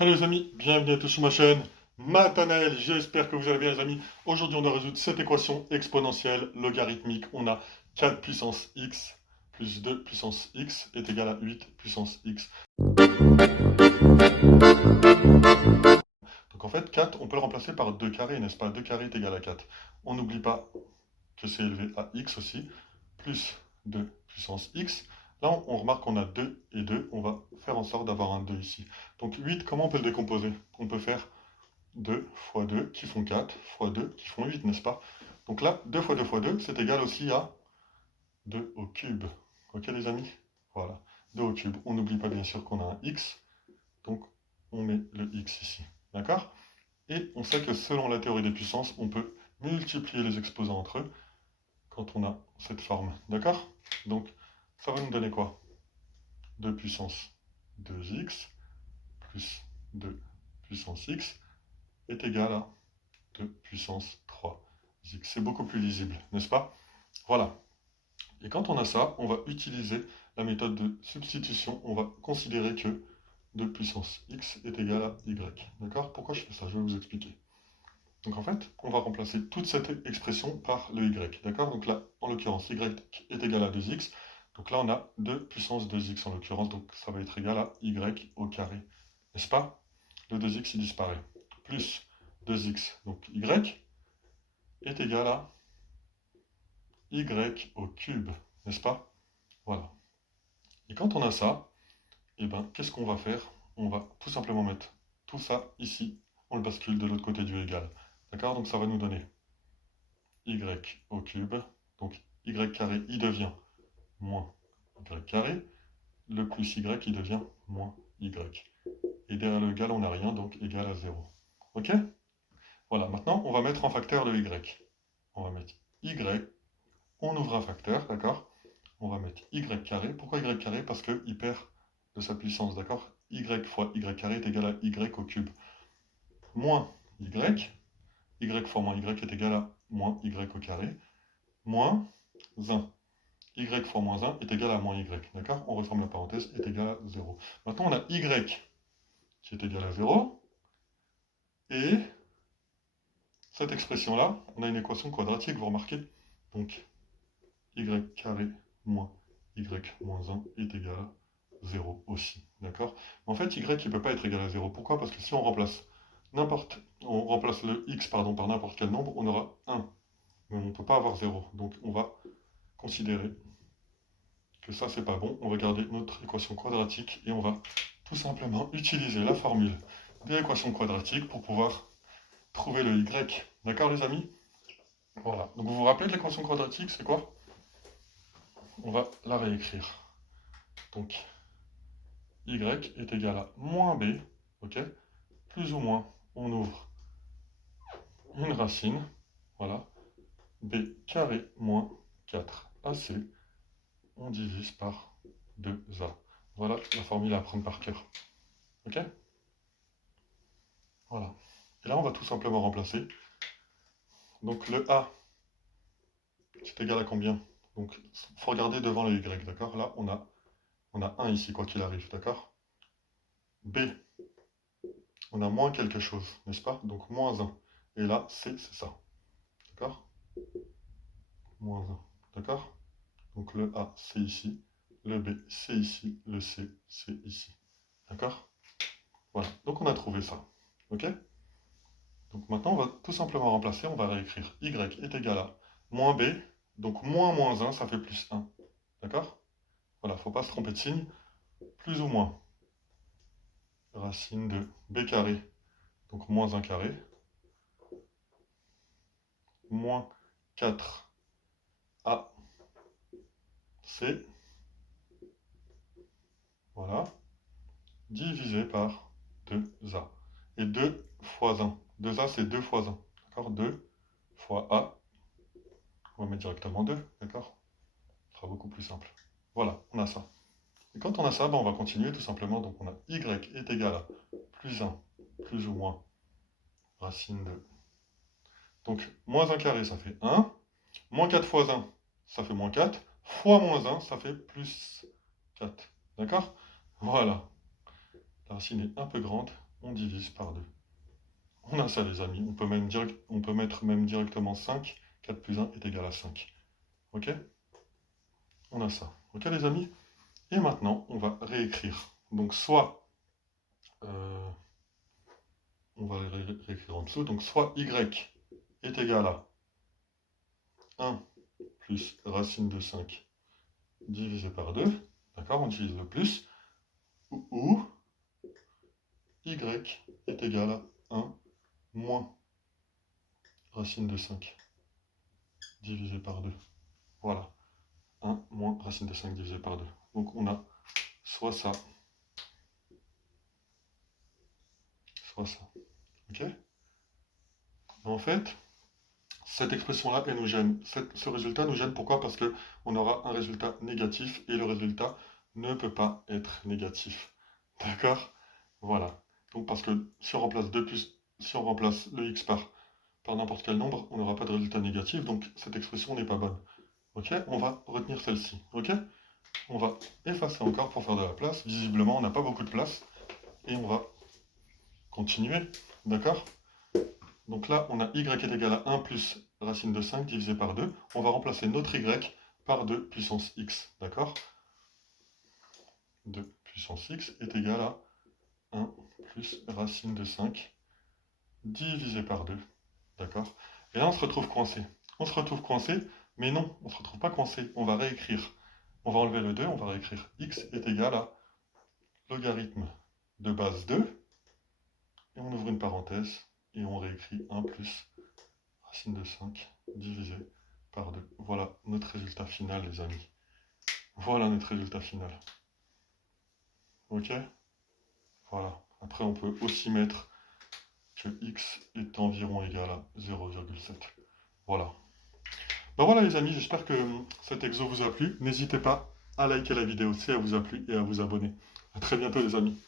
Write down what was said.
Hello les amis, bienvenue à tous sur ma chaîne Matanael, j'espère que vous allez bien les amis. Aujourd'hui on doit résoudre cette équation exponentielle logarithmique. On a 4 puissance x plus 2 puissance x est égal à 8 puissance x. Donc en fait 4 on peut le remplacer par 2 carrés, n'est-ce pas? 2 carrés est égal à 4. On n'oublie pas que c'est élevé à x aussi, plus 2 puissance x. Là, on remarque qu'on a 2 et 2. On va faire en sorte d'avoir un 2 ici. Donc 8, comment on peut le décomposer? On peut faire 2 fois 2 qui font 4 fois 2 qui font 8, n'est-ce pas? Donc là, 2 fois 2 fois 2, c'est égal aussi à 2 au cube. Ok les amis? Voilà, 2 au cube. On n'oublie pas bien sûr qu'on a un x, donc on met le x ici. D'accord? Et on sait que selon la théorie des puissances, on peut multiplier les exposants entre eux quand on a cette forme. D'accord? Donc ça va nous donner quoi? 2 puissance 2x plus 2 puissance x est égal à 2 puissance 3x. C'est beaucoup plus lisible, n'est-ce pas? Voilà. Et quand on a ça, on va utiliser la méthode de substitution. On va considérer que 2 puissance x est égal à y. D'accord? Pourquoi je fais ça? Je vais vous expliquer. Donc en fait, on va remplacer toute cette expression par le y. D'accord? Donc là, en l'occurrence, y est égal à 2x. Donc là, on a 2 puissance 2x en l'occurrence. Donc ça va être égal à y au carré. N'est-ce pas? Le 2x, il disparaît. Plus 2x, donc y, est égal à y au cube, n'est-ce pas? Voilà. Et quand on a ça, eh ben, qu'est-ce qu'on va faire? On va tout simplement mettre tout ça ici. On le bascule de l'autre côté du égal. D'accord? Donc ça va nous donner y au cube. Donc y carré, il devient moins y carré. Le plus y, il devient moins y. Et derrière le égal, on n'a rien, donc égal à 0. Ok? Voilà, maintenant, on va mettre en facteur le y. On va mettre y, on ouvre un facteur, d'accord? On va mettre y carré. Pourquoi y carré? Parce qu'il perd de sa puissance, d'accord? Y fois y carré est égal à y au cube. Moins y fois moins y est égal à moins y au carré. Moins 1. Y fois moins 1 est égal à moins y, d'accord? On referme la parenthèse, est égal à 0. Maintenant, on a y qui est égal à 0. Et cette expression-là, on a une équation quadratique, vous remarquez? Donc, y carré moins y moins 1 est égal à 0 aussi. D'accord? En fait, y ne peut pas être égal à 0. Pourquoi? Parce que si on remplace le x pardon, par n'importe quel nombre, on aura 1. Mais on ne peut pas avoir 0. Donc on va considérer que ça, c'est pas bon. On va garder notre équation quadratique et on va tout simplement utiliser la formule des équations quadratiques pour pouvoir trouver le y. D'accord les amis? Voilà. Donc vous vous rappelez de l'équation quadratique, c'est quoi? On va la réécrire. Donc y est égal à moins b, ok? Plus ou moins, on ouvre une racine, voilà, b carré moins 4ac, on divise par 2a. Voilà la formule à apprendre par cœur. Ok? Voilà. Et là, on va tout simplement remplacer. Donc le a, c'est égal à combien? Donc il faut regarder devant le y, d'accord? Là, on a 1 ici, quoi qu'il arrive, d'accord? b, on a moins quelque chose, n'est-ce pas? Donc moins 1. Et là, c, c'est ça. D'accord? Moins 1. D'accord? Donc le A, c'est ici. Le B, c'est ici. Le C, c'est ici. D'accord? Voilà. Donc on a trouvé ça. Ok? Donc maintenant, on va tout simplement remplacer. On va réécrire Y est égal à moins B. Donc moins 1, ça fait plus 1. D'accord? Voilà, il ne faut pas se tromper de signe. Plus ou moins. Racine de B carré. Donc moins 1 carré. Moins 4 AC. Voilà. Divisé par 2A. Et 2 fois 1. 2A, c'est 2 fois 1. D'accord? 2 fois A. On va mettre directement 2. D'accord? Ce sera beaucoup plus simple. Voilà, on a ça. Et quand on a ça, ben, on va continuer tout simplement. Donc on a y est égal à plus 1, plus ou moins, racine de... Donc moins 1 carré, ça fait 1. Moins 4 fois 1, ça fait moins 4. Fois moins 1, ça fait plus 4. D'accord? Voilà. La racine est un peu grande. on divise par 2. On a ça les amis, on peut mettre même directement 5, 4 plus 1 est égal à 5. Ok? On a ça. Ok les amis? Et maintenant, on va réécrire. Donc soit, on va réécrire en dessous, donc soit y est égal à 1 plus racine de 5 divisé par 2, d'accord, on utilise le plus, ou y est égal à 1 moins racine de 5 divisé par 2. Voilà, 1 moins racine de 5 divisé par 2. Donc on a soit ça, soit ça. Ok? En fait, cette expression-là, elle nous gêne. Ce résultat nous gêne. Pourquoi? Parce qu'on aura un résultat négatif et le résultat ne peut pas être négatif. D'accord? Voilà. Donc parce que si on remplace si on remplace le x par n'importe quel nombre, on n'aura pas de résultat négatif. Donc cette expression n'est pas bonne. Ok? On va retenir celle-ci. Ok? On va effacer encore pour faire de la place. Visiblement, on n'a pas beaucoup de place. Et on va continuer. D'accord? Donc là, on a y est égal à 1 plus racine de 5 divisé par 2. On va remplacer notre y par 2 puissance x. D'accord? 2 puissance x est égal à 1 plus racine de 5 divisé par 2. D'accord? Et là, on se retrouve coincé. On se retrouve coincé, mais non, on ne se retrouve pas coincé. On va réécrire. On va enlever le 2, on va réécrire x est égal à logarithme de base 2. Et on ouvre une parenthèse et on réécrit 1 plus racine de 5 divisé par 2. Voilà notre résultat final, les amis. Voilà notre résultat final. Ok? Voilà. Après, on peut aussi mettre que x est environ égal à 0,7. Voilà. Ben voilà, les amis, j'espère que cet exo vous a plu. N'hésitez pas à liker la vidéo si elle vous a plu et à vous abonner. À très bientôt, les amis.